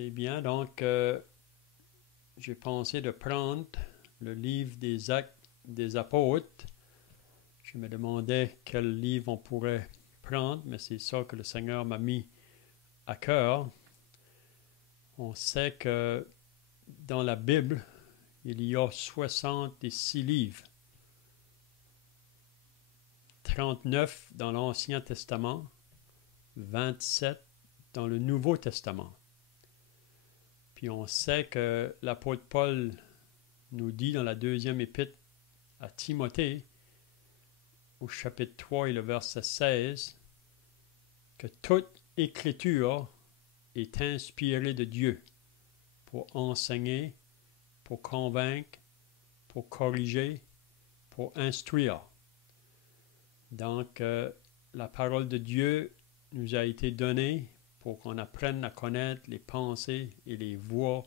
C'est bien. Donc, j'ai pensé de prendre le livre des Actes des Apôtres. Je me demandais quel livre on pourrait prendre, mais c'est ça que le Seigneur m'a mis à cœur. On sait que dans la Bible, il y a 66 livres, 39 dans l'Ancien Testament, 27 dans le Nouveau Testament. Puis on sait que l'apôtre Paul nous dit dans la deuxième épître à Timothée, au chapitre 3 et le verset 16, que toute écriture est inspirée de Dieu pour enseigner, pour convaincre, pour corriger, pour instruire. Donc, la parole de Dieu nous a été donnée pour qu'on apprenne à connaître les pensées et les voies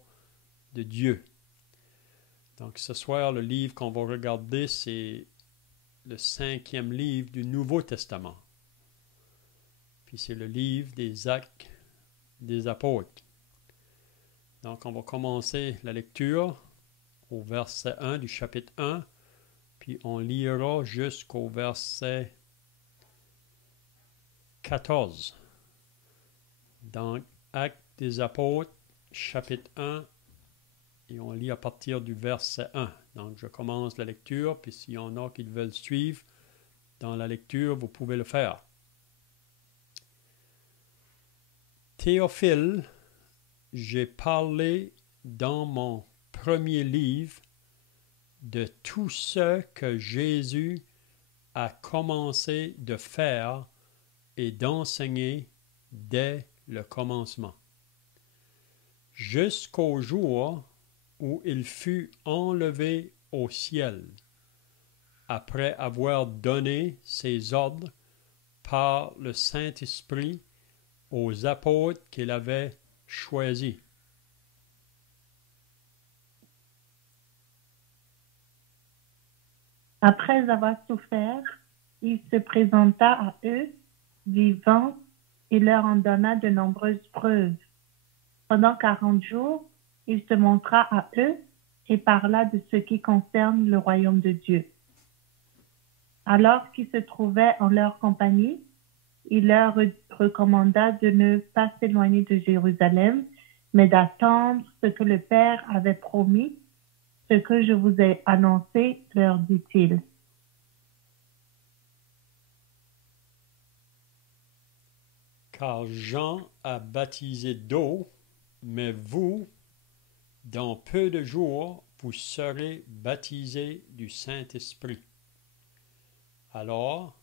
de Dieu. Donc, ce soir, le livre qu'on va regarder, c'est le 5e livre du Nouveau Testament. Puis c'est le livre des Actes des Apôtres. Donc, on va commencer la lecture au verset 1 du chapitre 1, puis on lira jusqu'au verset 14. Donc, Actes des Apôtres, chapitre 1, et on lit à partir du verset 1. Donc, je commence la lecture, puis s'il y en a qui veulent suivre dans la lecture, vous pouvez le faire. Théophile, j'ai parlé dans mon premier livre de tout ce que Jésus a commencé de faire et d'enseigner dès le commencement, jusqu'au jour où il fut enlevé au ciel, après avoir donné ses ordres par le Saint-Esprit aux apôtres qu'il avait choisis. Après avoir souffert, il se présenta à eux, vivant, et leur en donna de nombreuses preuves. Pendant 40 jours, il se montra à eux et parla de ce qui concerne le royaume de Dieu. Alors qu'ils se trouvaient en leur compagnie, il leur recommanda de ne pas s'éloigner de Jérusalem, mais d'attendre ce que le Père avait promis, ce que je vous ai annoncé, leur dit-il. Car Jean a baptisé d'eau, mais vous, dans peu de jours, vous serez baptisés du Saint-Esprit. Alors,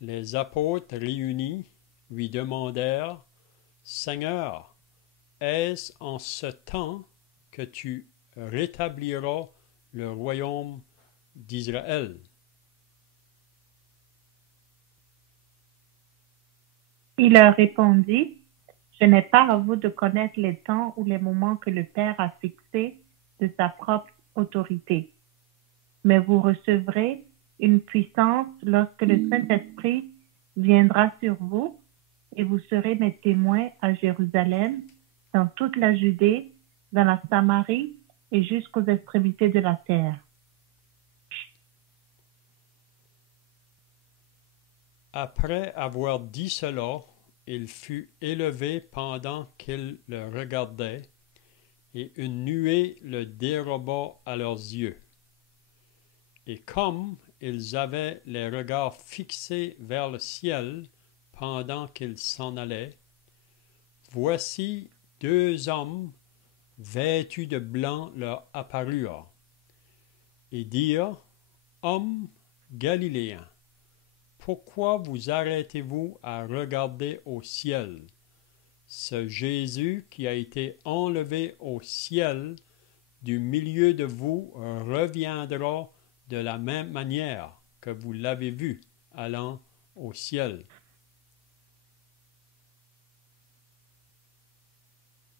les apôtres réunis lui demandèrent, « Seigneur, est-ce en ce temps que tu rétabliras le royaume d'Israël? » Il leur répondit, « Je n'ai pas à vous de connaître les temps ou les moments que le Père a fixés de sa propre autorité, mais vous recevrez une puissance lorsque le Saint-Esprit viendra sur vous, et vous serez mes témoins à Jérusalem, dans toute la Judée, dans la Samarie et jusqu'aux extrémités de la terre. » Après avoir dit cela, il fut élevé pendant qu'ils le regardaient, et une nuée le déroba à leurs yeux. Et comme ils avaient les regards fixés vers le ciel pendant qu'ils s'en allaient, voici 2 hommes vêtus de blanc leur apparurent, et dirent, « Hommes galiléens, pourquoi vous arrêtez-vous à regarder au ciel? Ce Jésus qui a été enlevé au ciel du milieu de vous reviendra de la même manière que vous l'avez vu allant au ciel. »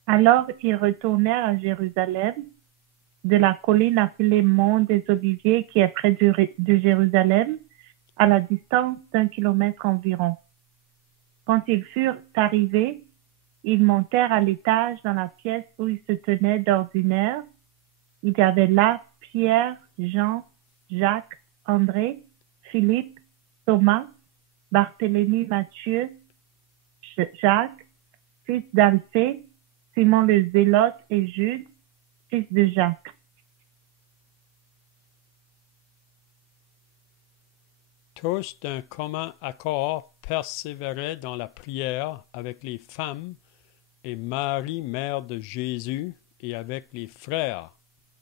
Alors ils retournèrent à Jérusalem, de la colline appelée Mont des Oliviers qui est près de Jérusalem, à la distance d'1 kilomètre environ. Quand ils furent arrivés, Ils montèrent à l'étage dans la pièce où ils se tenaient d'ordinaire. Il y avait là Pierre, Jean, Jacques, André, Philippe, Thomas, Barthélemy, Matthieu, Jacques, fils d'Alphée, Simon le Zélote et Jude, fils de Jacques. Tous d'un commun accord persévéraient dans la prière avec les femmes et Marie, mère de Jésus, et avec les frères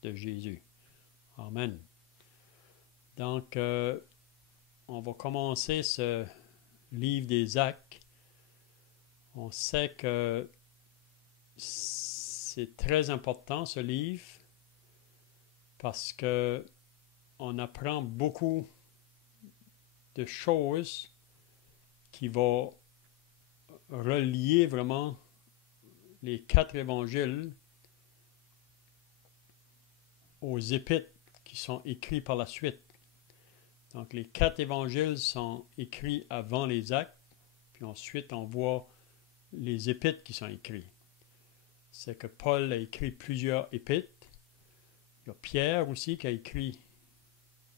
de Jésus. Amen. Donc, on va commencer ce livre des Actes. On sait que c'est très important ce livre parce que on apprend beaucoup de choses qui vont relier vraiment les 4 évangiles aux épîtres qui sont écrits par la suite. Donc les 4 évangiles sont écrits avant les Actes, puis ensuite on voit les épîtres qui sont écrits. C'est que Paul a écrit plusieurs épîtres. Il y a Pierre aussi qui a écrit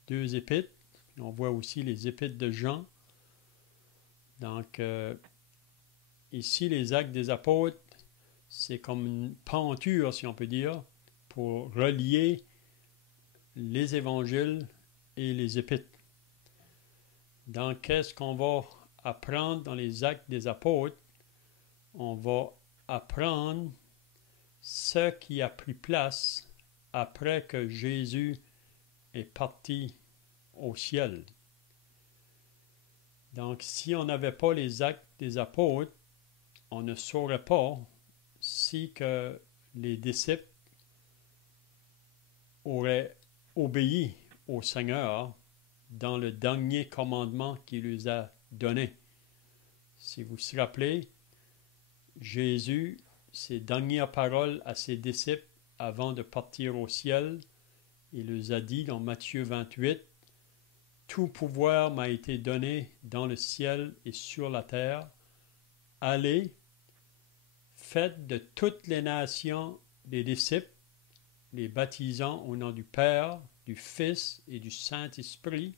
2 épîtres. Puis on voit aussi les épîtres de Jean. Donc ici les Actes des apôtres, c'est comme une penture, si on peut dire, pour relier les évangiles et les épîtres. Donc, qu'est-ce qu'on va apprendre dans les Actes des apôtres? On va apprendre ce qui a pris place après que Jésus est parti au ciel. Donc, si on n'avait pas les Actes des apôtres, on ne saurait pas si que les disciples auraient obéi au Seigneur dans le dernier commandement qu'il lui a donné. Si vous vous rappelez, Jésus, ses dernières paroles à ses disciples avant de partir au ciel, il leur a dit dans Matthieu 28, « Tout pouvoir m'a été donné dans le ciel et sur la terre. Allez, faites de toutes les nations des disciples, les baptisant au nom du Père, du Fils et du Saint-Esprit,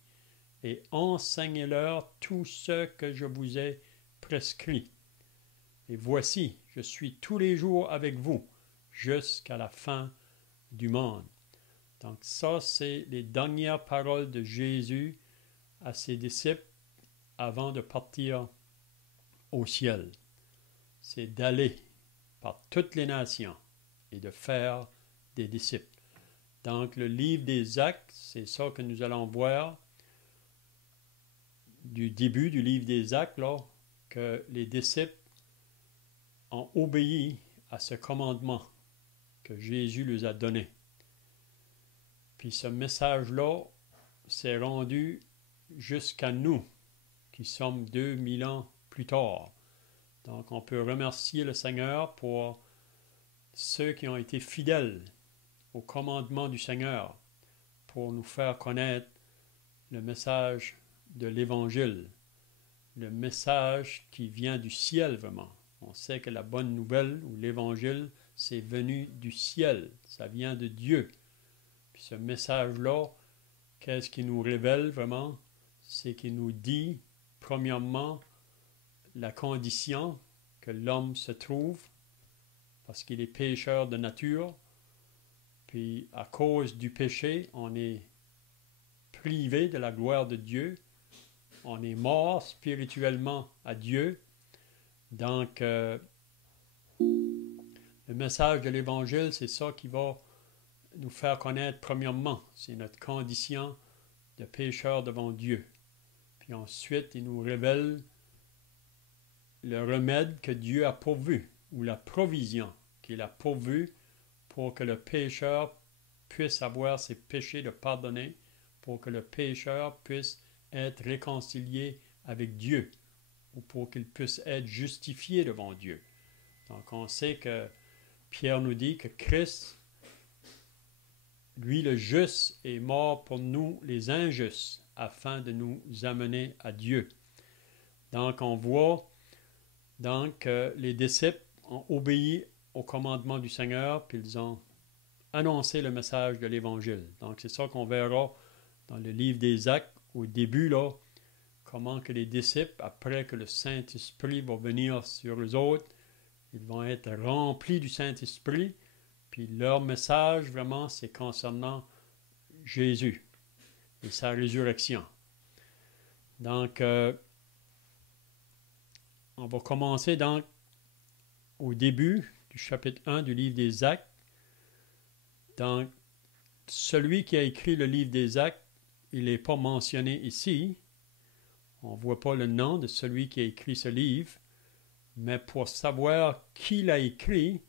et enseignez-leur tout ce que je vous ai prescrit. Et voici, je suis tous les jours avec vous, jusqu'à la fin du monde. » Donc ça, c'est les dernières paroles de Jésus à ses disciples avant de partir au ciel. C'est d'aller par toutes les nations et de faire des disciples. Donc le livre des Actes, c'est ça que nous allons voir du début du livre des Actes, là, que les disciples ont obéi à ce commandement que Jésus leur a donné. Puis ce message-là s'est rendu jusqu'à nous, qui sommes 2000 ans plus tard. Donc on peut remercier le Seigneur pour ceux qui ont été fidèles au commandement du Seigneur pour nous faire connaître le message de l'Évangile, le message qui vient du ciel vraiment. On sait que la bonne nouvelle ou l'Évangile, c'est venu du ciel, ça vient de Dieu. Puis ce message-là, qu'est-ce qu'il nous révèle vraiment? C'est qu'il nous dit, premièrement, la condition que l'homme se trouve, parce qu'il est pécheur de nature, puis à cause du péché, on est privé de la gloire de Dieu, on est mort spirituellement à Dieu. Donc, le message de l'Évangile, c'est ça qui va nous faire connaître premièrement. C'est notre condition de pécheur devant Dieu. Puis ensuite, il nous révèle le remède que Dieu a pourvu, ou la provision qu'il a pourvu pour que le pécheur puisse avoir ses péchés de pardonnés, pour que le pécheur puisse être réconcilié avec Dieu, ou pour qu'il puisse être justifié devant Dieu. Donc on sait que Pierre nous dit que Christ, lui le juste, est mort pour nous les injustes, afin de nous amener à Dieu. Donc on voit donc les disciples ont obéi au commandement du Seigneur, puis ils ont annoncé le message de l'Évangile. Donc, c'est ça qu'on verra dans le livre des Actes, au début, là, comment que les disciples, après que le Saint-Esprit va venir sur eux autres, ils vont être remplis du Saint-Esprit, puis leur message, vraiment, c'est concernant Jésus et sa résurrection. Donc, on va commencer donc au début du chapitre 1 du livre des Actes. Donc, celui qui a écrit le livre des Actes, il n'est pas mentionné ici. On ne voit pas le nom de celui qui a écrit ce livre. Mais pour savoir qui l'a écrit,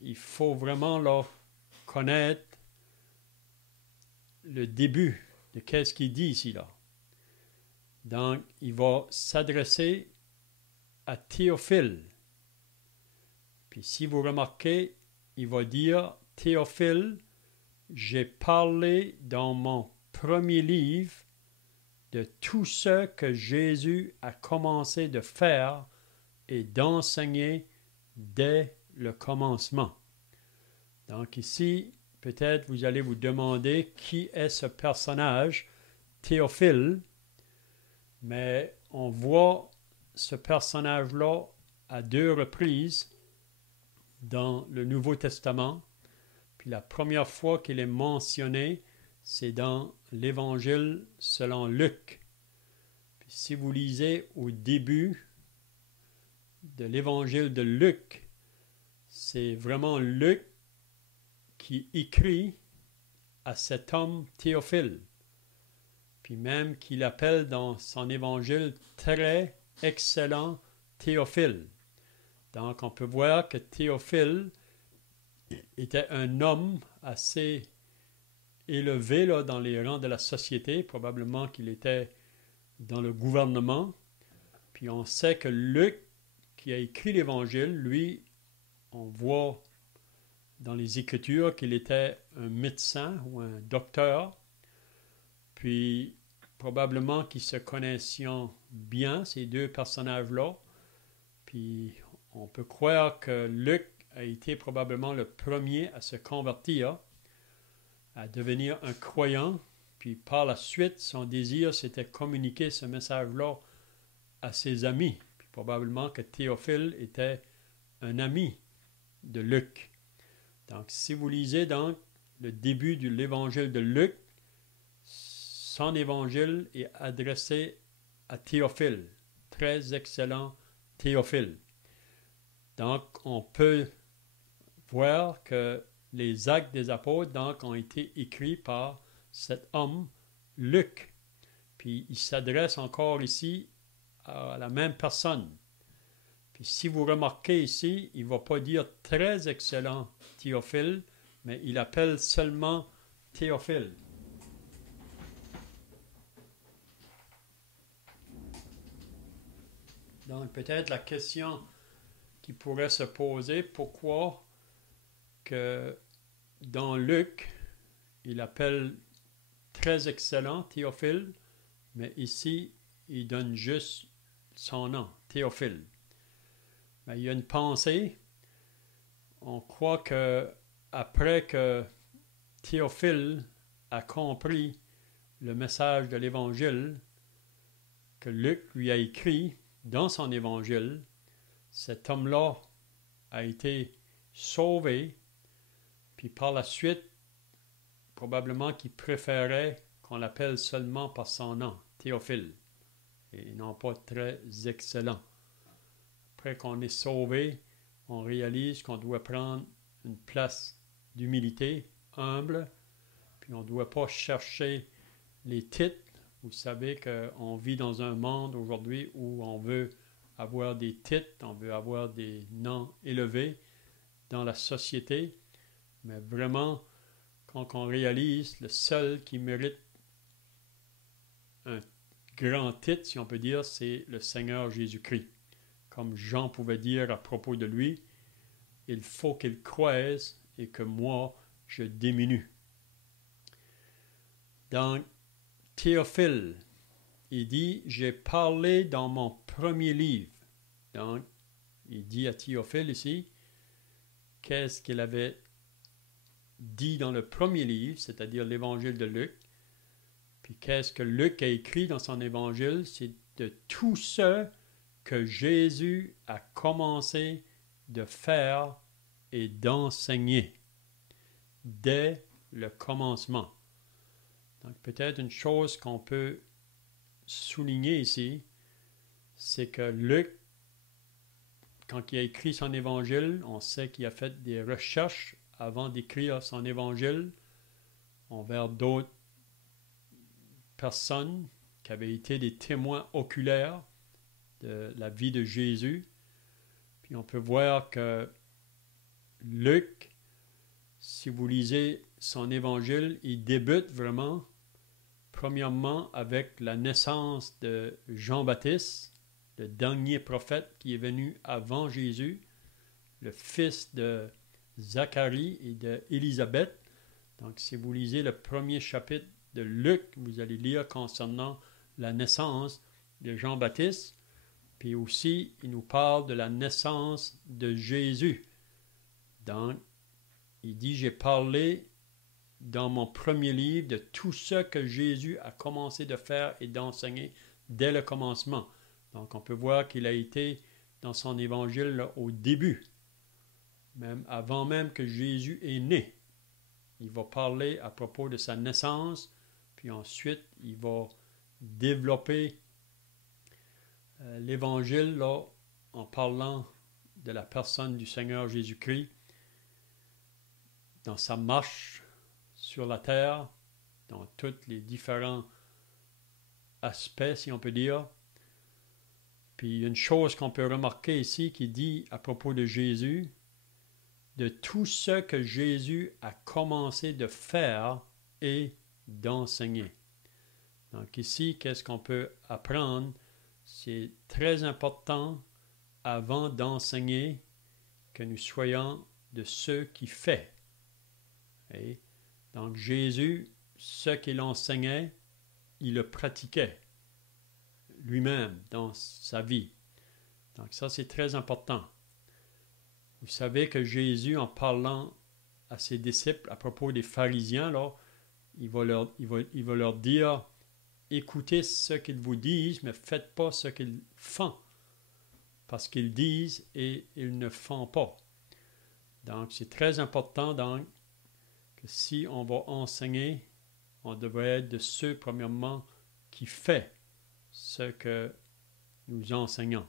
il faut vraiment là, connaître le début de qu'est-ce qu'il dit ici. Là. Donc, il va s'adresser à Théophile. Puis si vous remarquez, il va dire « Théophile, j'ai parlé dans mon premier livre de tout ce que Jésus a commencé de faire et d'enseigner dès le commencement. » Donc ici, peut-être vous allez vous demander qui est ce personnage, Théophile, mais on voit ce personnage-là à 2 reprises dans le Nouveau Testament. Puis la première fois qu'il est mentionné, c'est dans l'Évangile selon Luc. Puis si vous lisez au début de l'Évangile de Luc, c'est vraiment Luc qui écrit à cet homme Théophile. Puis même qu'il appelle dans son Évangile très excellent Théophile. Donc on peut voir que Théophile était un homme assez élevé là, dans les rangs de la société, probablement qu'il était dans le gouvernement. Puis on sait que Luc, qui a écrit l'Évangile, lui, on voit dans les Écritures qu'il était un médecin ou un docteur. Puis probablement qu'ils se connaissaient bien, ces 2 personnages-là. Puis on peut croire que Luc a été probablement le premier à se convertir, à devenir un croyant. Puis par la suite, son désir, c'était communiquer ce message-là à ses amis. Puis probablement que Théophile était un ami de Luc. Donc, si vous lisez donc le début de l'évangile de Luc, son évangile est adressé à Théophile, très excellent Théophile. Donc, on peut voir que les actes des apôtres donc, ont été écrits par cet homme, Luc. Puis, il s'adresse encore ici à la même personne. Puis si vous remarquez ici, il ne va pas dire très excellent Théophile, mais il appelle seulement Théophile. Donc peut-être la question qui pourrait se poser, pourquoi que dans Luc, il appelle très excellent Théophile, mais ici, il donne juste son nom, Théophile. Mais il y a une pensée. On croit que après que Théophile a compris le message de l'Évangile que Luc lui a écrit dans son Évangile, cet homme-là a été sauvé, puis par la suite, probablement qu'il préférait qu'on l'appelle seulement par son nom, Théophile, et non pas très excellent. Après qu'on est sauvé, on réalise qu'on doit prendre une place d'humilité, humble, puis on ne doit pas chercher les titres. Vous savez qu'on vit dans un monde aujourd'hui où on veut avoir des titres, on veut avoir des noms élevés dans la société, mais vraiment, quand on réalise le seul qui mérite un grand titre, si on peut dire, c'est le Seigneur Jésus-Christ. Comme Jean pouvait dire à propos de lui, il faut qu'il croise et que moi, je diminue. Donc, Théophile, il dit, j'ai parlé dans mon premier livre. Donc, Il dit à Théophile ici, qu'est-ce qu'il avait dit dans le premier livre, c'est-à-dire l'évangile de Luc. Puis qu'est-ce que Luc a écrit dans son évangile? C'est de tout ce que Jésus a commencé de faire et d'enseigner dès le commencement. Donc peut-être une chose qu'on peut souligner ici, c'est que Luc, quand il a écrit son évangile, on sait qu'il a fait des recherches avant d'écrire son évangile envers d'autres personnes qui avaient été des témoins oculaires de la vie de Jésus. Puis on peut voir que Luc, si vous lisez son évangile, il débute vraiment, premièrement, avec la naissance de Jean-Baptiste, le dernier prophète qui est venu avant Jésus, le fils de Zacharie et d'Élisabeth. Donc, si vous lisez le premier chapitre de Luc, vous allez lire concernant la naissance de Jean-Baptiste. Puis aussi, il nous parle de la naissance de Jésus. Donc, il dit, j'ai parlé dans mon premier livre de tout ce que Jésus a commencé de faire et d'enseigner dès le commencement. Donc, on peut voir qu'il a été dans son évangile là, au début, même avant même que Jésus est né. Il va parler à propos de sa naissance, puis ensuite, il va développer l'évangile là, en parlant de la personne du Seigneur Jésus-Christ dans sa marche sur la terre, dans tous les différents aspects, si on peut dire. Puis une chose qu'on peut remarquer ici qui dit à propos de Jésus, de tout ce que Jésus a commencé de faire et d'enseigner. Donc ici, qu'est-ce qu'on peut apprendre? C'est très important, avant d'enseigner, que nous soyons de ceux qui font. Et donc Jésus, ce qu'il enseignait, il le pratiquait lui-même dans sa vie. Donc ça, c'est très important. Vous savez que Jésus, en parlant à ses disciples à propos des pharisiens, là, il va leur dire, écoutez ce qu'ils vous disent, mais faites pas ce qu'ils font. Parce qu'ils disent et ils ne font pas. Donc, c'est très important donc, que si on va enseigner, on devrait être de ceux, premièrement, qui font ce que nous enseignons.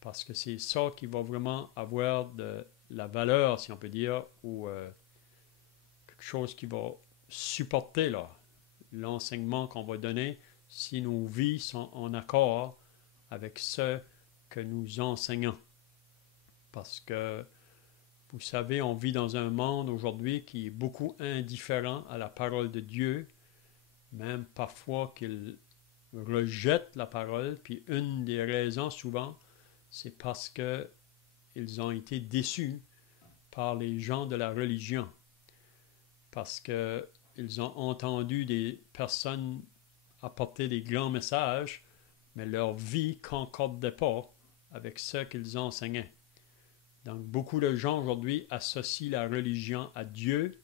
Parce que c'est ça qui va vraiment avoir de la valeur, si on peut dire, ou quelque chose qui va supporter là, l'enseignement qu'on va donner si nos vies sont en accord avec ce que nous enseignons. Parce que, vous savez, on vit dans un monde aujourd'hui qui est beaucoup indifférent à la parole de Dieu, même parfois qu'il rejette la parole, puis une des raisons souvent, c'est parce qu'ils ont été déçus par les gens de la religion, parce qu'ils ont entendu des personnes apporter des grands messages, mais leur vie ne concordait pas avec ce qu'ils enseignaient. Donc, beaucoup de gens aujourd'hui associent la religion à Dieu.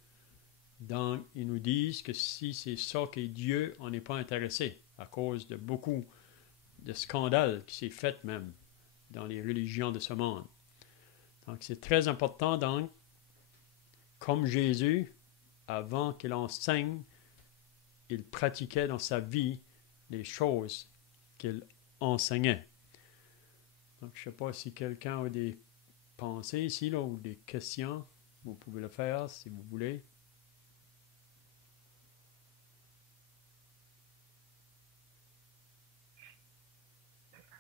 Donc, ils nous disent que si c'est ça qu'est Dieu, on n'est pas intéressé à cause de beaucoup de scandales qui s'est fait même dans les religions de ce monde. Donc, c'est très important, donc, comme Jésus, avant qu'il enseigne, il pratiquait dans sa vie les choses qu'il enseignait. Donc, je ne sais pas si quelqu'un a des pensées ici, là, ou des questions. Vous pouvez le faire si vous voulez.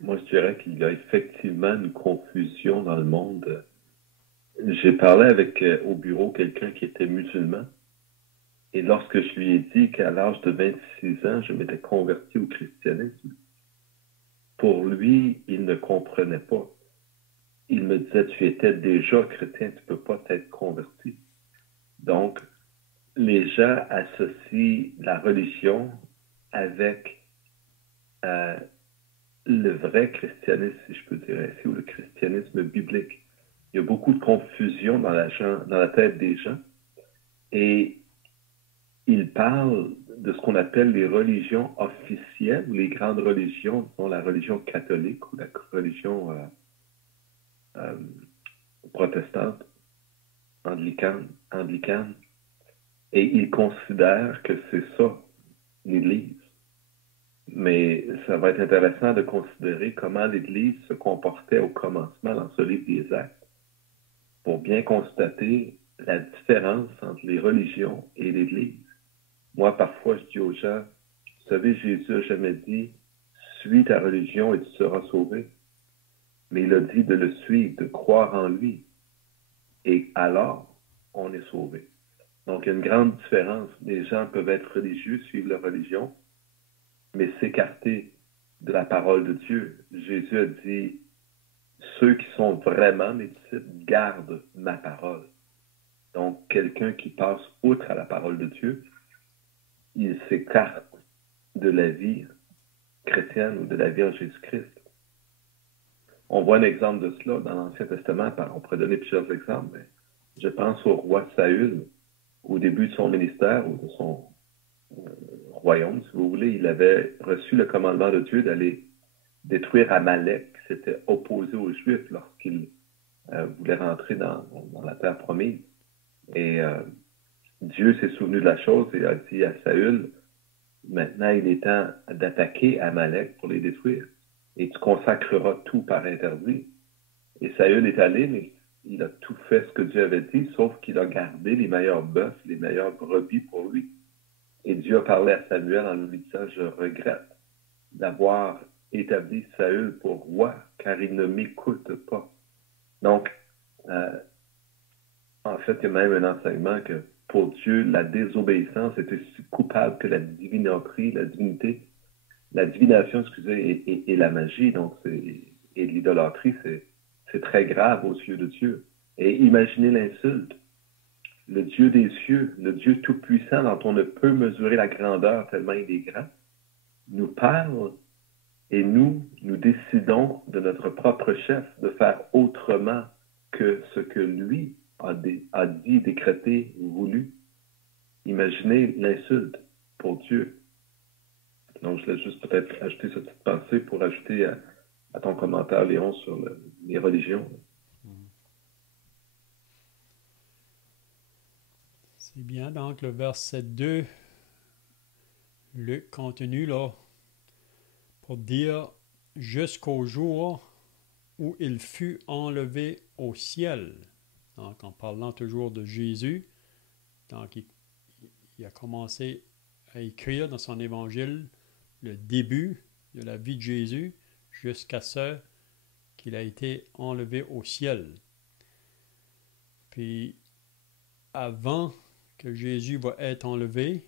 Moi, je dirais qu'il y a effectivement une confusion dans le monde. J'ai parlé avec au bureau quelqu'un qui était musulman. Et lorsque je lui ai dit qu'à l'âge de 26 ans, je m'étais converti au christianisme, pour lui, il ne comprenait pas. Il me disait, tu étais déjà chrétien, tu ne peux pas t'être converti. Donc, les gens associent la religion avec le vrai christianisme, si je peux dire ainsi, ou le christianisme biblique. Il y a beaucoup de confusion dans la tête des gens et ils parlent de ce qu'on appelle les religions officielles ou les grandes religions, dont la religion catholique ou la religion euh, protestante, anglicane, et ils considèrent que c'est ça, l'Église. Mais ça va être intéressant de considérer comment l'Église se comportait au commencement dans ce livre des Actes pour bien constater la différence entre les religions et l'Église. Moi, parfois, je dis aux gens, vous savez, Jésus n'a jamais dit, suis ta religion et tu seras sauvé. Mais il a dit de le suivre, de croire en lui. Et alors, on est sauvé. Donc, il y a une grande différence. Les gens peuvent être religieux, suivre leur religion, mais s'écarter de la parole de Dieu. Jésus a dit, ceux qui sont vraiment mes disciples gardent ma parole. Donc, quelqu'un qui passe outre à la parole de Dieu, il s'écarte de la vie chrétienne ou de la vie en Jésus-Christ. On voit un exemple de cela dans l'Ancien Testament. On pourrait donner plusieurs exemples, mais je pense au roi Saül, au début de son ministère ou de son royaume, si vous voulez. Il avait reçu le commandement de Dieu d'aller détruire Amalek, qui s'était opposé aux Juifs lorsqu'ils voulaient rentrer dans la terre promise. Et Dieu s'est souvenu de la chose et a dit à Saül, maintenant il est temps d'attaquer Amalek pour les détruire. Et tu consacreras tout par interdit. Et Saül est allé, mais il a tout fait ce que Dieu avait dit, sauf qu'il a gardé les meilleurs bœufs, les meilleures brebis pour lui. Et Dieu a parlé à Samuel en lui disant, je regrette d'avoir établi Saül pour roi, car il ne m'écoute pas. Donc, en fait, il y a même un enseignement que pour Dieu, la désobéissance est aussi coupable que la divinité, la divination, excusez, et la magie, donc et l'idolâtrie, c'est très grave aux yeux de Dieu. Et imaginez l'insulte. Le Dieu des cieux, le Dieu tout-puissant dont on ne peut mesurer la grandeur tellement il est grand, nous parle et nous décidons de notre propre chef de faire autrement que ce que lui a dit, décrété, voulu. Imaginez l'insulte pour Dieu. Donc, je voulais juste peut-être ajouter cette petite pensée pour ajouter à ton commentaire, Léon, sur les religions. C'est bien, donc le verset 2, le contenu là, pour dire jusqu'au jour où il fut enlevé au ciel. Donc, en parlant toujours de Jésus, donc il a commencé à écrire dans son évangile le début de la vie de Jésus jusqu'à ce qu'il a été enlevé au ciel. Puis, avant que Jésus va être enlevé,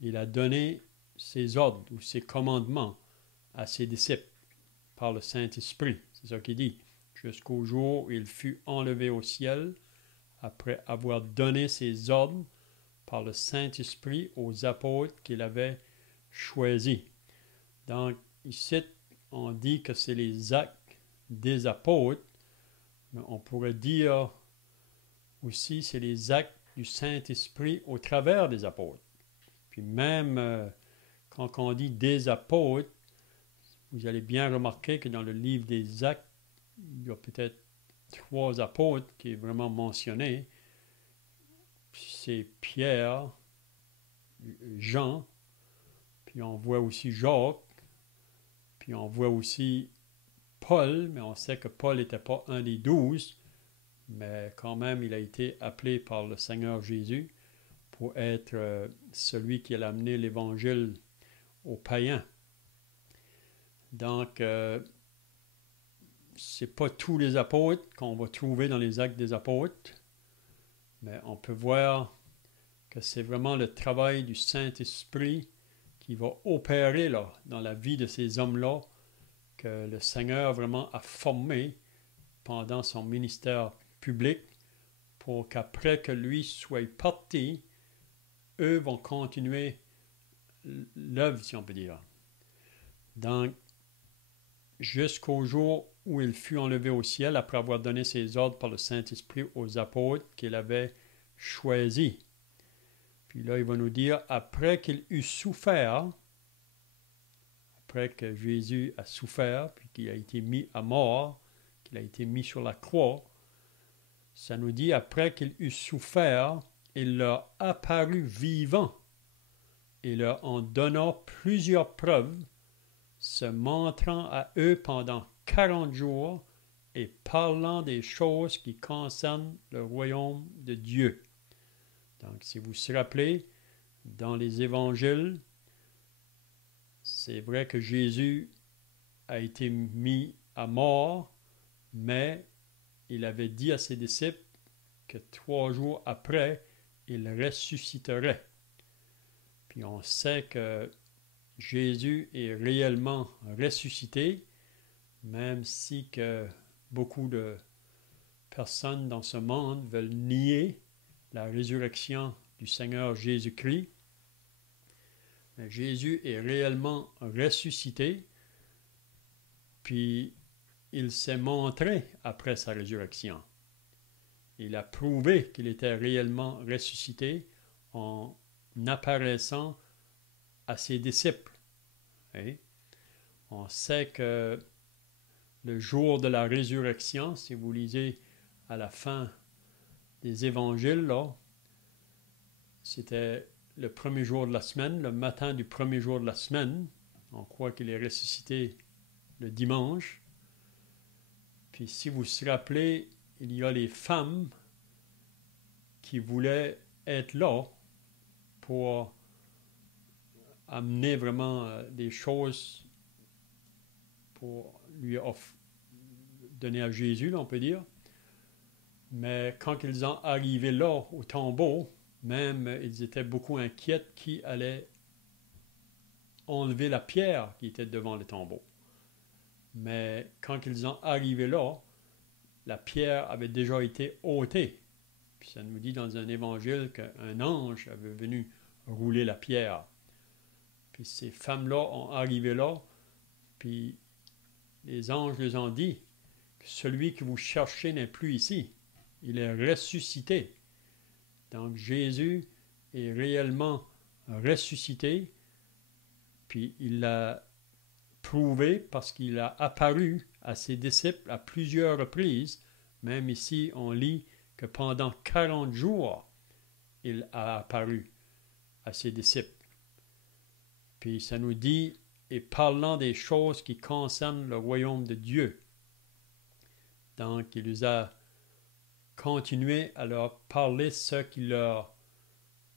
il a donné ses ordres ou ses commandements à ses disciples par le Saint-Esprit. C'est ça qu'il dit. Jusqu'au jour où il fut enlevé au ciel, après avoir donné ses ordres par le Saint-Esprit aux apôtres qu'il avait choisis. Donc, ici, on dit que c'est les actes des apôtres, mais on pourrait dire aussi c'est les actes du Saint-Esprit au travers des apôtres. Puis même quand on dit des apôtres, vous allez bien remarquer que dans le livre des Actes, il y a peut-être 3 apôtres qui est vraiment mentionné. C'est Pierre, Jean, puis on voit aussi Jacques, puis on voit aussi Paul, mais on sait que Paul n'était pas un des 12, mais quand même il a été appelé par le Seigneur Jésus pour être celui qui a amené l'Évangile aux païens. Donc, ce n'est pas tous les apôtres qu'on va trouver dans les actes des apôtres, mais on peut voir que c'est vraiment le travail du Saint-Esprit qui va opérer là, dans la vie de ces hommes-là, que le Seigneur vraiment a formé pendant son ministère public, pour qu'après que lui soit parti, eux vont continuer l'œuvre, si on peut dire. Donc, jusqu'au jour où il fut enlevé au ciel après avoir donné ses ordres par le Saint-Esprit aux apôtres qu'il avait choisis. Puis là, il va nous dire, après qu'il eut souffert, après que Jésus a souffert, puis qu'il a été mis à mort, qu'il a été mis sur la croix, ça nous dit, après qu'il eut souffert, il leur apparut vivant et leur en donna plusieurs preuves, se montrant à eux pendant 40 jours et parlant des choses qui concernent le royaume de Dieu. Donc, si vous vous rappelez, dans les évangiles, c'est vrai que Jésus a été mis à mort, mais il avait dit à ses disciples que 3 jours après, il ressusciterait. Puis on sait que Jésus est réellement ressuscité, même si que beaucoup de personnes dans ce monde veulent nier la résurrection du Seigneur Jésus-Christ. Mais Jésus est réellement ressuscité, puis il s'est montré après sa résurrection. Il a prouvé qu'il était réellement ressuscité en apparaissant à ses disciples. Et on sait que le jour de la résurrection, si vous lisez à la fin des évangiles, là, c'était le premier jour de la semaine, le matin du premier jour de la semaine. On croit qu'il est ressuscité le dimanche. Puis si vous vous rappelez, il y a les femmes qui voulaient être là pour amener vraiment des choses pour lui donner à Jésus, là, on peut dire. Mais quand ils ont arrivé là, au tombeau, même ils étaient beaucoup inquiets qui allait enlever la pierre qui était devant le tombeau. Mais quand ils ont arrivé là, la pierre avait déjà été ôtée. Puis ça nous dit dans un évangile qu'un ange avait venu rouler la pierre. Puis ces femmes-là ont arrivé là, puis les anges les ont dit que celui que vous cherchez n'est plus ici. Il est ressuscité. Donc Jésus est réellement ressuscité, puis il l'a prouvé parce qu'il a apparu à ses disciples à plusieurs reprises. Même ici, on lit que pendant 40 jours, il a apparu à ses disciples. Puis ça nous dit, et parlant des choses qui concernent le royaume de Dieu. Donc, il les a continué à leur parler ce qu'il leur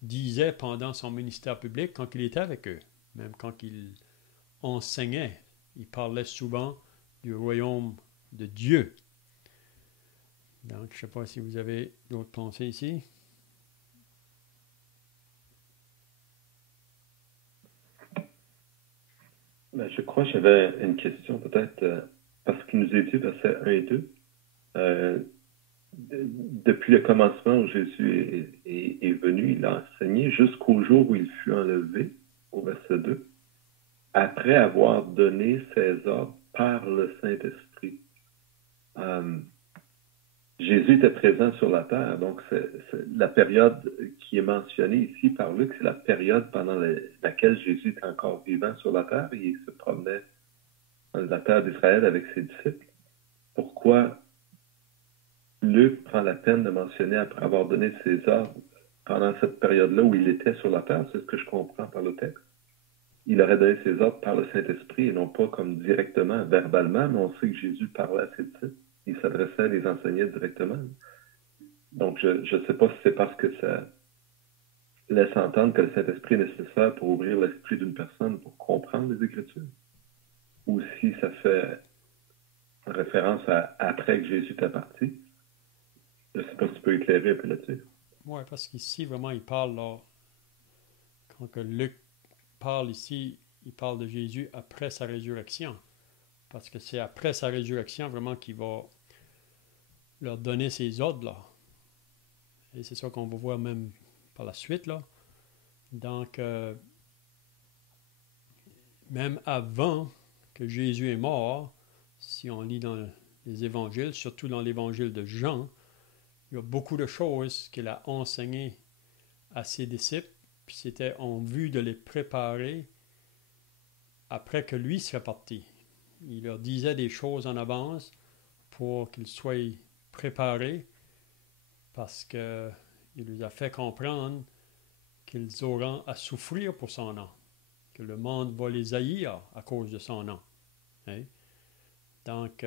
disait pendant son ministère public quand il était avec eux. Même quand il enseignait, il parlait souvent du royaume de Dieu. Donc, je ne sais pas si vous avez d'autres pensées ici. Ben, je crois que j'avais une question peut-être, parce qu'il nous est dit, versets 1 et 2, depuis le commencement où Jésus est venu, il a enseigné jusqu'au jour où il fut enlevé, au verset 2, après avoir donné ses ordres par le Saint-Esprit. Jésus était présent sur la terre, donc c'est la période qui est mentionnée ici par Luc, c'est la période pendant laquelle Jésus était encore vivant sur la terre et il se promenait dans la terre d'Israël avec ses disciples. Pourquoi Luc prend la peine de mentionner après avoir donné ses ordres pendant cette période-là où il était sur la terre? C'est ce que je comprends par le texte. Il aurait donné ses ordres par le Saint-Esprit et non pas comme directement, verbalement, mais on sait que Jésus parlait à ses disciples. Il s'adressait, les enseignait directement. Donc, je ne sais pas si c'est parce que ça laisse entendre que le Saint-Esprit est nécessaire pour ouvrir l'esprit d'une personne pour comprendre les Écritures, ou si ça fait référence à après que Jésus est parti. Je ne sais pas si tu peux éclairer un peu là-dessus. Oui, parce qu'ici, vraiment, il parle, là, quand que Luc parle ici, il parle de Jésus après sa résurrection. Parce que c'est après sa résurrection, vraiment, qu'il va leur donner ses ordres, là. Et c'est ça qu'on va voir même par la suite, là. Donc, même avant que Jésus est mort, si on lit dans les évangiles, surtout dans l'évangile de Jean, il y a beaucoup de choses qu'il a enseignées à ses disciples, puis c'était en vue de les préparer après que lui serait parti. Il leur disait des choses en avance pour qu'ils soient préparés, parce qu'il les a fait comprendre qu'ils auront à souffrir pour son nom, que le monde va les haïr à cause de son nom. Hein? Donc,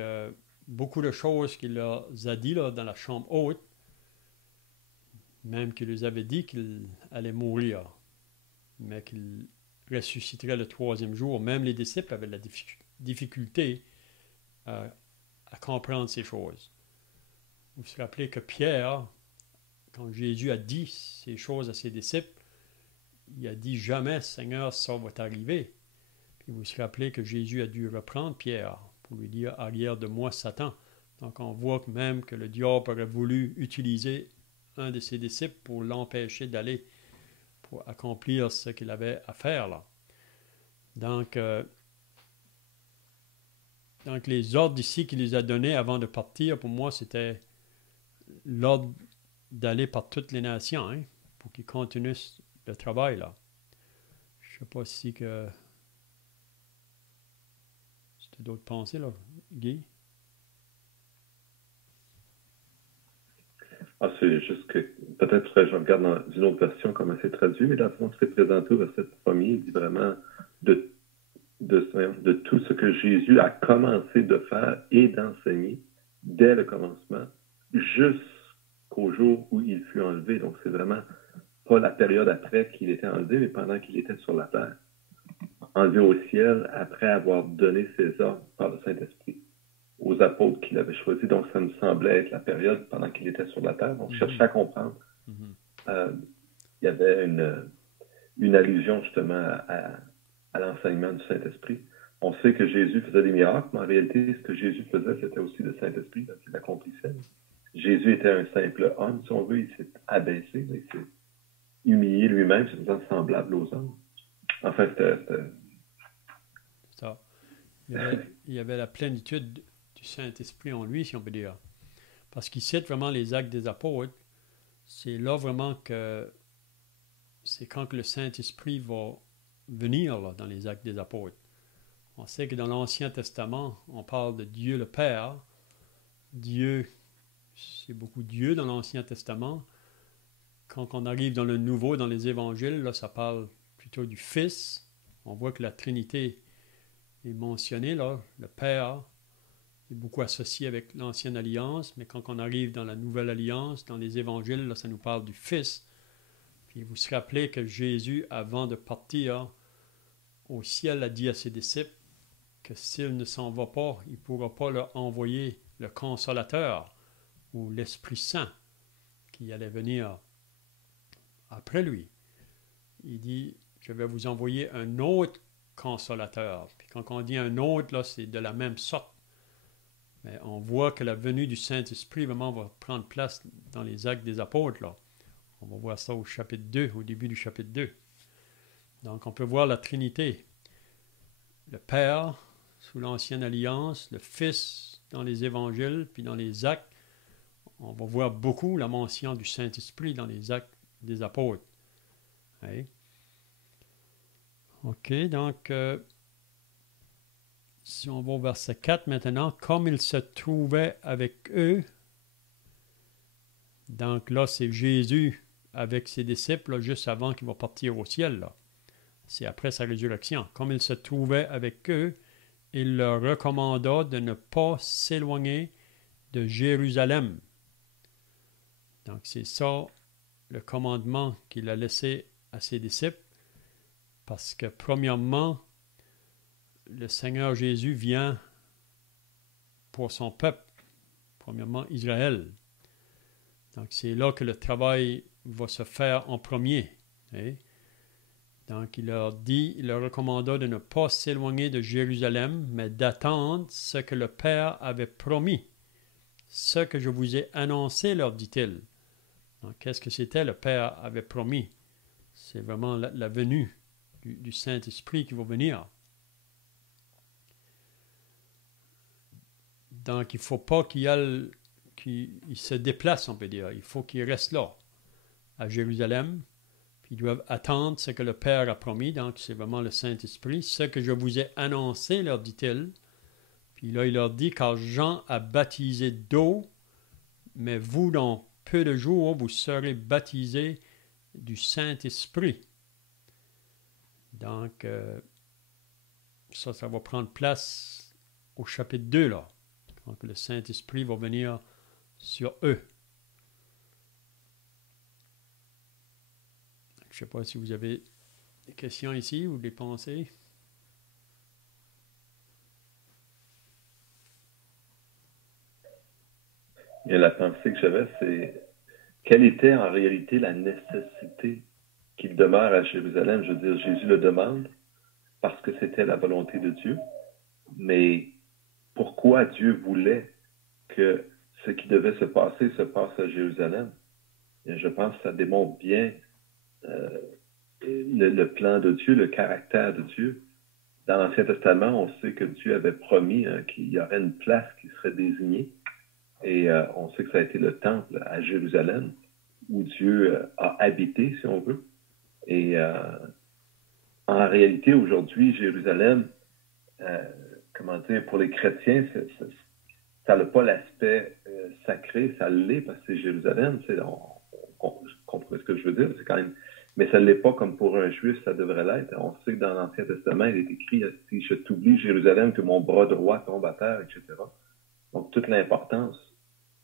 beaucoup de choses qu'il leur a dit là, dans la chambre haute, même qu'il les avait dit qu'il allait mourir, mais qu'il ressusciterait le troisième jour. Même les disciples avaient de la difficulté à comprendre ces choses. Vous vous rappelez que Pierre, quand Jésus a dit ces choses à ses disciples, il a dit jamais, Seigneur, ça va t'arriver. Puis vous vous rappelez que Jésus a dû reprendre Pierre pour lui dire, arrière de moi, Satan. Donc on voit que même que le diable aurait voulu utiliser un de ses disciples pour l'empêcher d'aller, pour accomplir ce qu'il avait à faire là. Donc les ordres ici qu'il les a donnés avant de partir, pour moi, c'était l'ordre d'aller par toutes les nations, hein, pour qu'ils continuent le travail là. Je ne sais pas si que... C'était d'autres pensées là, Guy? Ah, c'est juste que peut-être je regarde dans une autre version comment c'est traduit, mais la façon c'est présenté au verset 1er, il dit vraiment de tout ce que Jésus a commencé de faire et d'enseigner dès le commencement jusqu'au jour où il fut enlevé. Donc, c'est vraiment pas la période après qu'il était enlevé, mais pendant qu'il était sur la terre. Enlevé au ciel après avoir donné ses ordres par le Saint-Esprit aux apôtres qu'il avait choisis. Donc, ça me semblait être la période pendant qu'il était sur la terre. Donc, je cherchais à comprendre. Il y avait une allusion justement à l'enseignement du Saint-Esprit. On sait que Jésus faisait des miracles, mais en réalité, ce que Jésus faisait, c'était aussi le Saint-Esprit qui l'accomplissait. Jésus était un simple homme, si on veut, il s'est abaissé, il s'est humilié lui-même, se faisant semblable aux hommes. Enfin, c'était... Ça. Il y avait la plénitude du Saint-Esprit en lui, si on peut dire. Parce qu'il cite vraiment les actes des apôtres. C'est là vraiment que c'est quand que le Saint-Esprit va venir là, dans les actes des apôtres. On sait que dans l'Ancien Testament, on parle de Dieu le Père. Dieu, c'est beaucoup Dieu dans l'Ancien Testament. Quand on arrive dans le Nouveau, dans les Évangiles, là, ça parle plutôt du Fils. On voit que la Trinité est mentionnée, là. Le Père est beaucoup associé avec l'Ancienne Alliance, mais quand on arrive dans la Nouvelle Alliance, dans les Évangiles, là, ça nous parle du Fils. Puis vous vous rappelez que Jésus, avant de partir au ciel, a dit à ses disciples que s'il ne s'en va pas, il ne pourra pas leur envoyer le Consolateur ou l'Esprit Saint qui allait venir après lui. Il dit, je vais vous envoyer un autre Consolateur. Puis quand on dit un autre, là, c'est de la même sorte. Mais on voit que la venue du Saint-Esprit vraiment va prendre place dans les actes des apôtres, là. On va voir ça au chapitre 2, au début du chapitre 2. Donc, on peut voir la Trinité. Le Père, sous l'Ancienne Alliance, le Fils dans les Évangiles, puis dans les Actes. On va voir beaucoup la mention du Saint-Esprit dans les Actes des Apôtres. Okay. OK, donc, si on va au verset 4 maintenant, comme il se trouvait avec eux, donc là, c'est Jésus avec ses disciples, là, juste avant qu'il va partir au ciel. Là. C'est après sa résurrection. Comme il se trouvait avec eux, il leur recommanda de ne pas s'éloigner de Jérusalem. Donc, c'est ça le commandement qu'il a laissé à ses disciples, parce que, premièrement, le Seigneur Jésus vient pour son peuple, premièrement Israël. Donc, c'est là que le travail va se faire en premier. Okay? Donc, il leur recommanda de ne pas s'éloigner de Jérusalem, mais d'attendre ce que le Père avait promis. Ce que je vous ai annoncé, leur dit-il. Donc, qu'est-ce que c'était le Père avait promis? C'est vraiment la venue du Saint-Esprit qui va venir. Donc, il ne faut pas qu'il se déplace, on peut dire. Il faut qu'il reste là, à Jérusalem. Puis ils doivent attendre ce que le Père a promis. Donc, c'est vraiment le Saint-Esprit. Ce que je vous ai annoncé, leur dit-il. Puis là, il leur dit, car Jean a baptisé d'eau, mais vous, dans peu de jours, vous serez baptisés du Saint-Esprit. Donc, ça va prendre place au chapitre 2, là. Donc, le Saint-Esprit va venir sur eux. Je ne sais pas si vous avez des questions ici ou des pensées. Et la pensée que j'avais, c'est quelle était en réalité la nécessité qu'il demeure à Jérusalem? Je veux dire, Jésus le demande parce que c'était la volonté de Dieu, mais pourquoi Dieu voulait que ce qui devait se passe à Jérusalem? Et je pense que ça démontre bien le plan de Dieu, le caractère de Dieu. Dans l'Ancien Testament, on sait que Dieu avait promis qu'il y aurait une place qui serait désignée. Et on sait que ça a été le temple à Jérusalem, où Dieu a habité, si on veut. Et en réalité, aujourd'hui, Jérusalem, comment dire, pour les chrétiens, ça n'a pas l'aspect sacré, ça l'est parce que c'est Jérusalem. On comprend ce que je veux dire, c'est quand même. Mais ça ne l'est pas comme pour un juif, ça devrait l'être. On sait que dans l'Ancien Testament, il est écrit si je t'oublie, Jérusalem, que mon bras droit tombe à terre, etc. Donc, toute l'importance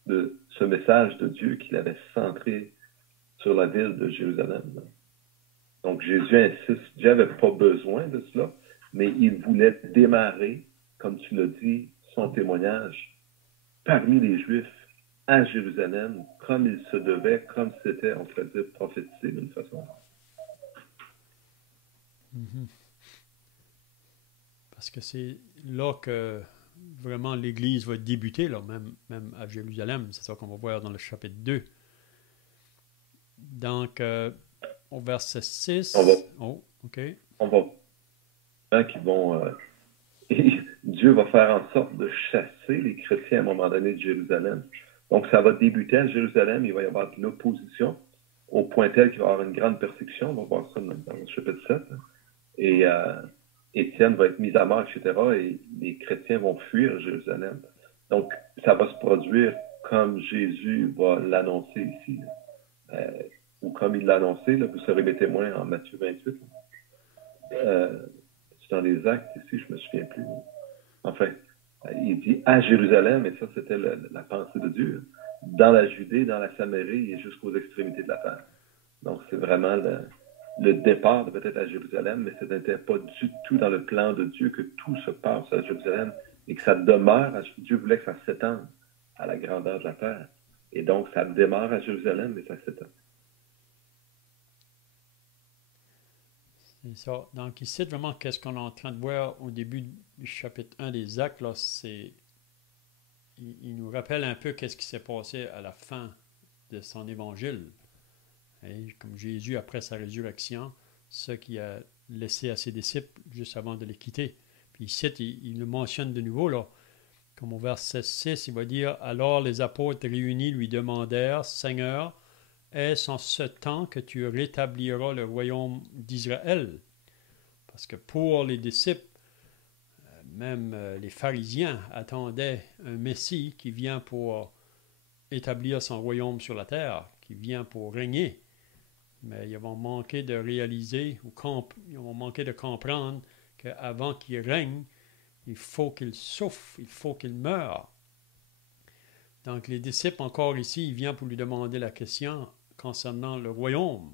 de ce message de Dieu qu'il avait centré sur la ville de Jérusalem. Donc, Jésus insiste, Dieu n'avait pas besoin de cela, mais il voulait démarrer, comme tu l'as dit, son témoignage parmi les Juifs à Jérusalem, comme il se devait, comme c'était, on pourrait dire, prophétisé d'une façon. Mm-hmm. Parce que c'est là que vraiment l'Église va débuter, là, même à Jérusalem. C'est ça qu'on va voir dans le chapitre 2. Donc, au verset 6... On va... qui vont... Dieu va faire en sorte de chasser les chrétiens à un moment donné de Jérusalem. Donc, ça va débuter à Jérusalem. Il va y avoir de l'opposition au point tel qu'il va y avoir une grande persécution. On va voir ça dans le chapitre 7. Et Étienne va être mis à mort, etc. Et les chrétiens vont fuir Jérusalem. Donc, ça va se produire comme Jésus va l'annoncer ici. Ou comme il l'a annoncé, là, vous serez mes témoins en Matthieu 28. C'est dans les Actes ici, je me souviens plus. Enfin, il dit à Jérusalem, et ça c'était la pensée de Dieu, dans la Judée, dans la Samarie et jusqu'aux extrémités de la terre. Donc c'est vraiment le départ de peut-être à Jérusalem, mais ce n'était pas du tout dans le plan de Dieu que tout se passe à Jérusalem et que ça demeure. Dieu voulait que ça s'étende à la grandeur de la terre. Et donc ça démarre à Jérusalem, mais ça s'étend. C'est ça. Donc, ici, vraiment, qu'est-ce qu'on est en train de voir au début du chapitre 1 des Actes, là, c'est... Il nous rappelle un peu qu'est-ce qui s'est passé à la fin de son évangile. Et comme Jésus, après sa résurrection, ce qu'il a laissé à ses disciples juste avant de les quitter. Puis ici, il le mentionne de nouveau, là. Comme au verset 6, il va dire « Alors les apôtres réunis lui demandèrent, Seigneur, est-ce en ce temps que tu rétabliras le royaume d'Israël? » Parce que pour les disciples, même les pharisiens attendaient un Messie qui vient pour établir son royaume sur la terre, qui vient pour régner. Mais ils vont manquer de réaliser, ils vont manquer de comprendre qu'avant qu'il règne, il faut qu'il souffre, il faut qu'il meure. Donc les disciples, encore ici, ils viennent pour lui demander la question concernant le royaume.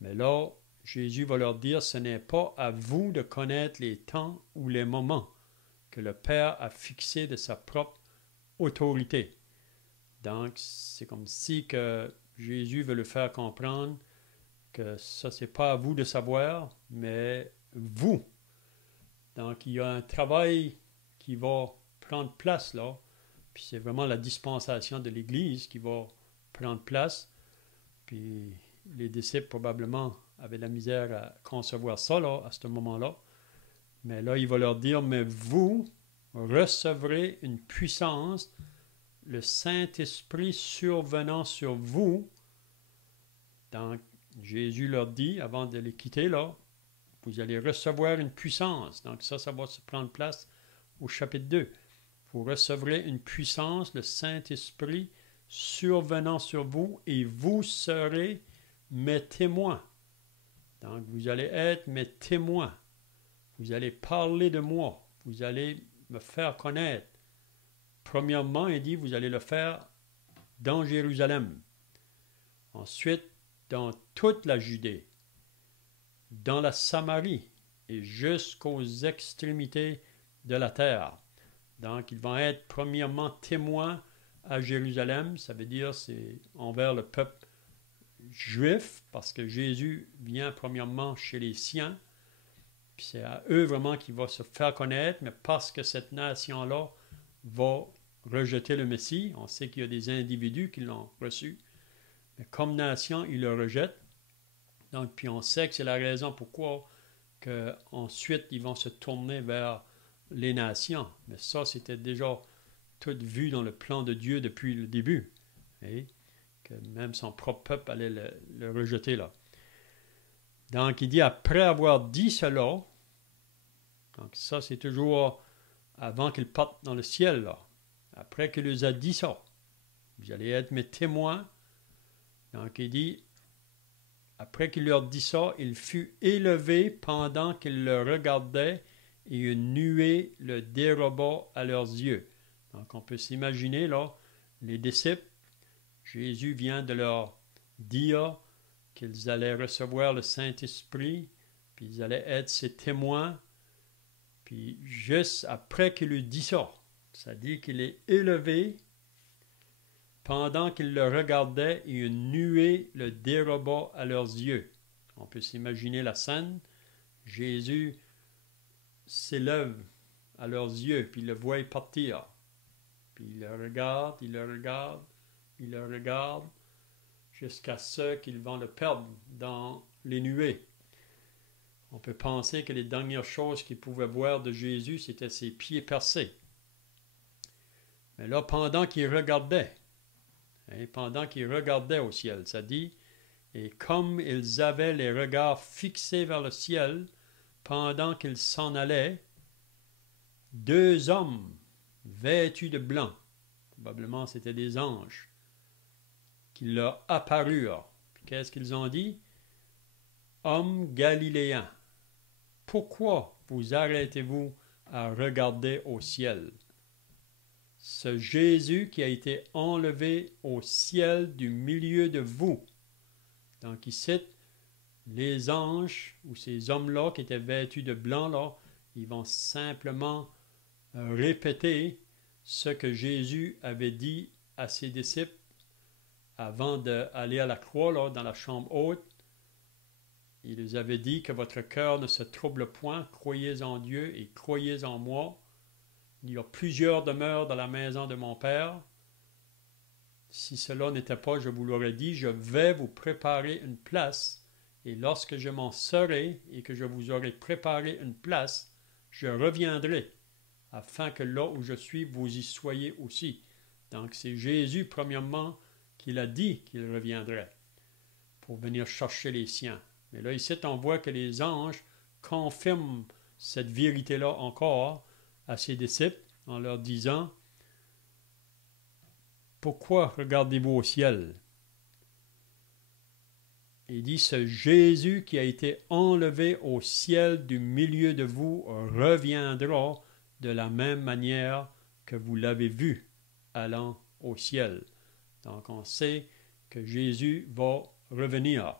Mais là, Jésus va leur dire, ce n'est pas à vous de connaître les temps ou les moments que le Père a fixés de sa propre autorité. Donc, c'est comme si que Jésus veut le faire comprendre que ça, c'est pas à vous de savoir, mais vous. Donc, il y a un travail qui va prendre place là, puis c'est vraiment la dispensation de l'Église qui va prendre place. Puis les disciples probablement avaient de la misère à concevoir ça là, à ce moment-là. Mais là, il va leur dire, mais vous, recevrez une puissance, le Saint-Esprit survenant sur vous. Donc, Jésus leur dit, avant de les quitter, là, vous allez recevoir une puissance. Donc ça va se prendre place au chapitre 2. Vous recevrez une puissance, le Saint-Esprit survenant sur vous, et vous serez mes témoins. Donc vous allez être mes témoins. Vous allez parler de moi. Vous allez me faire connaître. Premièrement, il dit, vous allez le faire dans Jérusalem. Ensuite, dans toute la Judée, dans la Samarie et jusqu'aux extrémités de la terre. Donc, ils vont être premièrement témoins à Jérusalem. Ça veut dire c'est envers le peuple juif, parce que Jésus vient premièrement chez les siens. Puis c'est à eux vraiment qu'il va se faire connaître, mais parce que cette nation-là va rejeter le Messie, on sait qu'il y a des individus qui l'ont reçu, mais comme nation, ils le rejettent. Donc, puis on sait que c'est la raison pourquoi ensuite ils vont se tourner vers les nations. Mais ça, c'était déjà tout vu dans le plan de Dieu depuis le début. Et que même son propre peuple allait le rejeter là. Donc, il dit, après avoir dit cela, donc ça, c'est toujours avant qu'il parte dans le ciel, là. Après qu'il les a dit ça, vous allez être mes témoins. Donc, il dit, après qu'il leur dit ça, il fut élevé pendant qu'ils le regardaient, et une nuée le déroba à leurs yeux. Donc, on peut s'imaginer, là, les disciples, Jésus vient de leur dire qu'ils allaient recevoir le Saint-Esprit, puis ils allaient être ses témoins. Puis juste après qu'il eut dit ça, ça dit qu'il est élevé pendant qu'ils le regardaient, et une nuée le déroba à leurs yeux. On peut s'imaginer la scène. Jésus s'élève à leurs yeux, puis il le voit partir. Puis il le regarde, il le regarde, il le regarde, jusqu'à ce qu'ils vont le perdre dans les nuées. On peut penser que les dernières choses qu'ils pouvaient voir de Jésus, c'était ses pieds percés. Mais là, pendant qu'il regardait au ciel, ça dit, et comme ils avaient les regards fixés vers le ciel, pendant qu'ils s'en allaient, deux hommes vêtus de blanc, probablement c'était des anges, qui leur apparurent. Puis qu'est-ce qu'ils ont dit? Hommes galiléens, pourquoi vous arrêtez-vous à regarder au ciel? Ce Jésus qui a été enlevé au ciel du milieu de vous. Donc, il cite les anges, ou ces hommes-là qui étaient vêtus de blanc, là, ils vont simplement répéter ce que Jésus avait dit à ses disciples avant d'aller à la croix, là, dans la chambre haute. Il les avait dit que votre cœur ne se trouble point, croyez en Dieu et croyez en moi. Il y a plusieurs demeures dans la maison de mon Père. Si cela n'était pas, je vous l'aurais dit, je vais vous préparer une place, et lorsque je m'en serai et que je vous aurai préparé une place, je reviendrai, afin que là où je suis, vous y soyez aussi. Donc c'est Jésus, premièrement, qui a dit qu'il reviendrait pour venir chercher les siens. Mais là, ici, on voit que les anges confirment cette vérité-là encore à ses disciples en leur disant « Pourquoi regardez-vous au ciel ?» Il dit « Ce Jésus qui a été enlevé au ciel du milieu de vous reviendra de la même manière que vous l'avez vu allant au ciel. » Donc on sait que Jésus va revenir.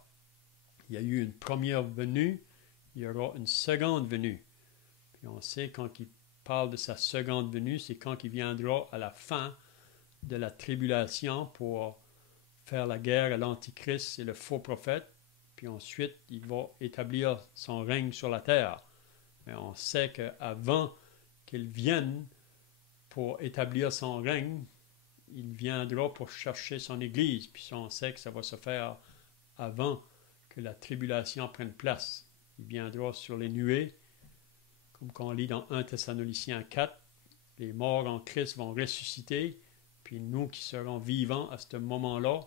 Il y a eu une première venue, il y aura une seconde venue. Puis on sait quand il parle de sa seconde venue, c'est quand il viendra à la fin de la tribulation pour faire la guerre à l'Antichrist et le faux prophète. Puis ensuite, il va établir son règne sur la terre. Mais on sait qu'avant qu'il vienne pour établir son règne, il viendra pour chercher son Église. Puis on sait que ça va se faire avant que la tribulation prenne place. Il viendra sur les nuées, comme qu'on lit dans 1 Thessaloniciens 4, les morts en Christ vont ressusciter, puis nous qui serons vivants à ce moment-là,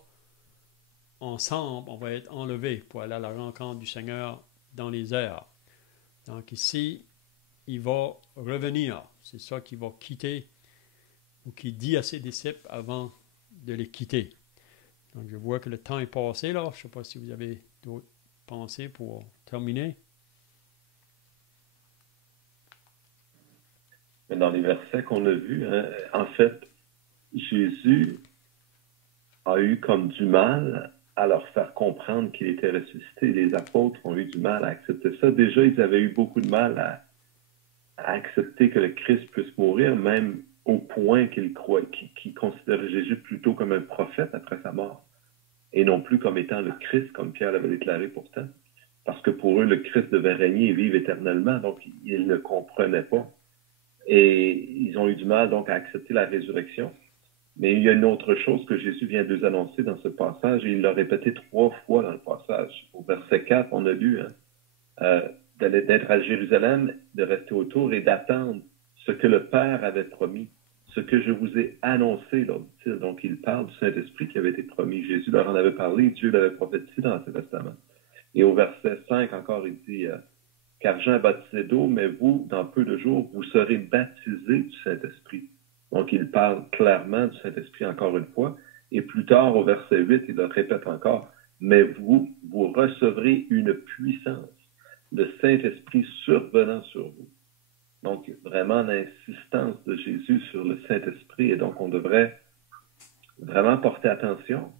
ensemble, on va être enlevés pour aller à la rencontre du Seigneur dans les airs. Donc ici, il va revenir. C'est ça qu'il va quitter ou qu'il dit à ses disciples avant de les quitter. Donc je vois que le temps est passé là. Je ne sais pas si vous avez d'autres pensées pour terminer. Dans les versets qu'on a vus, hein, en fait, Jésus a eu comme du mal à leur faire comprendre qu'il était ressuscité. Les apôtres ont eu du mal à accepter ça. Déjà, ils avaient eu beaucoup de mal à accepter que le Christ puisse mourir, même au point qu'ils considéraient Jésus plutôt comme un prophète après sa mort, et non plus comme étant le Christ, comme Pierre l'avait déclaré pourtant. Parce que pour eux, le Christ devait régner et vivre éternellement, donc ils ne comprenaient pas. Et ils ont eu du mal donc à accepter la résurrection. Mais il y a une autre chose que Jésus vient de nous annoncer dans ce passage, et il l'a répété 3 fois dans le passage. Au verset 4, on a lu d'être à Jérusalem, de rester autour et d'attendre ce que le Père avait promis, ce que je vous ai annoncé, là, dit-il. Donc, il parle du Saint-Esprit qui avait été promis. Jésus leur en avait parlé, Dieu l'avait prophétisé dans l'Ancien Testament. Et au verset 5 encore, il dit car Jean a baptisé d'eau, mais vous, dans peu de jours, vous serez baptisés du Saint-Esprit. Donc, il parle clairement du Saint-Esprit encore une fois. Et plus tard, au verset 8, il le répète encore, mais vous recevrez une puissance, le Saint-Esprit survenant sur vous. Donc, vraiment l'insistance de Jésus sur le Saint-Esprit. Et donc, on devrait vraiment porter attention.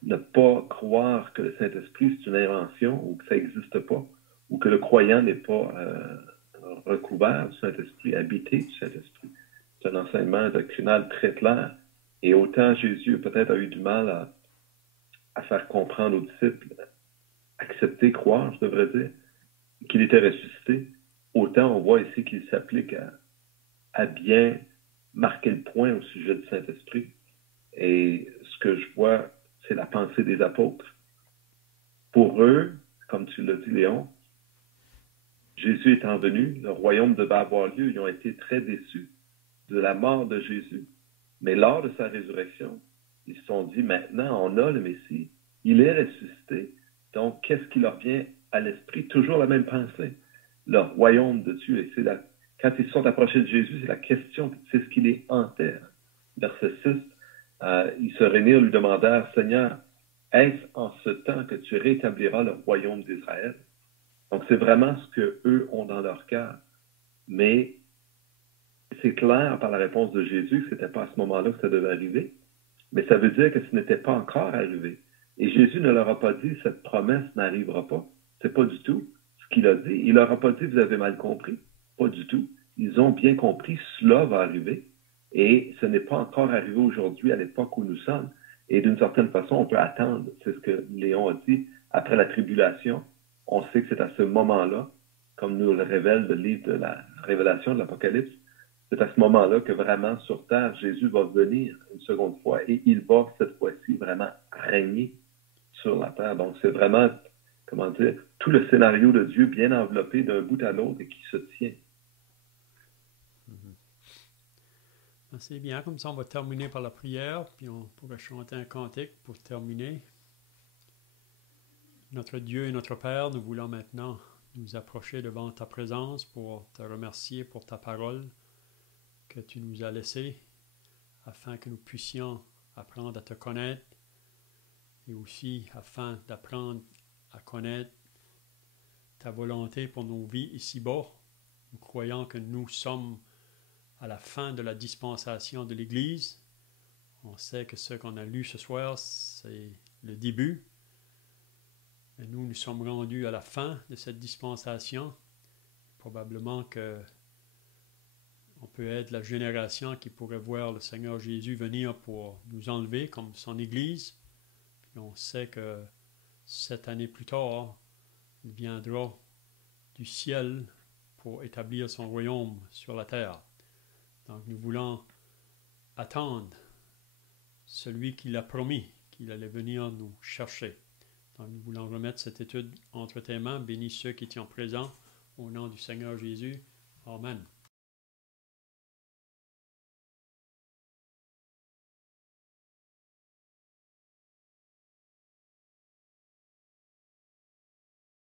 Ne pas croire que le Saint-Esprit, c'est une invention ou que ça n'existe pas, ou que le croyant n'est pas recouvert du Saint-Esprit, habité du Saint-Esprit. C'est un enseignement doctrinal très clair. Et autant Jésus peut-être a eu du mal à faire comprendre aux disciples, accepter, croire, je devrais dire, qu'il était ressuscité, autant on voit ici qu'il s'applique à bien marquer le point au sujet du Saint-Esprit. Et ce que je vois, c'est la pensée des apôtres. Pour eux, comme tu l'as dit, Léon, Jésus étant venu, le royaume devait avoir lieu. Ils ont été très déçus de la mort de Jésus. Mais lors de sa résurrection, ils se sont dit, maintenant, on a le Messie. Il est ressuscité. Donc, qu'est-ce qui leur vient à l'esprit? Toujours la même pensée. Le royaume de Dieu. Et quand ils se sont approchés de Jésus, c'est la question, c'est ce qui les hantait. Verset 6, ils se réunirent, lui demandèrent, Seigneur, est-ce en ce temps que tu rétabliras le royaume d'Israël? Donc, c'est vraiment ce qu'eux ont dans leur cœur. Mais c'est clair par la réponse de Jésus que ce n'était pas à ce moment-là que ça devait arriver. Mais ça veut dire que ce n'était pas encore arrivé. Et Jésus ne leur a pas dit, cette promesse n'arrivera pas. C'est pas du tout ce qu'il a dit. Il leur a pas dit, vous avez mal compris. Pas du tout. Ils ont bien compris, cela va arriver. Et ce n'est pas encore arrivé aujourd'hui à l'époque où nous sommes. Et d'une certaine façon, on peut attendre. C'est ce que Léon a dit. Après la tribulation, on sait que c'est à ce moment-là, comme nous le révèle le livre de la Révélation de l'Apocalypse, c'est à ce moment-là que vraiment sur terre, Jésus va venir une seconde fois et il va cette fois-ci vraiment régner sur la terre. Donc c'est vraiment, tout le scénario de Dieu bien enveloppé d'un bout à l'autre et qui se tient. C'est bien, comme ça on va terminer par la prière, puis on pourrait chanter un cantique pour terminer. Notre Dieu et notre Père, nous voulons maintenant nous approcher devant ta présence pour te remercier pour ta parole que tu nous as laissée, afin que nous puissions apprendre à te connaître et aussi afin d'apprendre à connaître ta volonté pour nos vies ici-bas. Nous croyons que nous sommes à la fin de la dispensation de l'Église. On sait que ce qu'on a lu ce soir, c'est le début. Et nous sommes rendus à la fin de cette dispensation. Probablement que on peut être la génération qui pourrait voir le Seigneur Jésus venir pour nous enlever comme son Église. Puis on sait que 7 années plus tard, il viendra du ciel pour établir son royaume sur la terre. Donc nous voulons attendre celui qui l'a promis, qu'il allait venir nous chercher. Donc nous voulons remettre cette étude entre tes mains. Bénis ceux qui étaient présents au nom du Seigneur Jésus. Amen.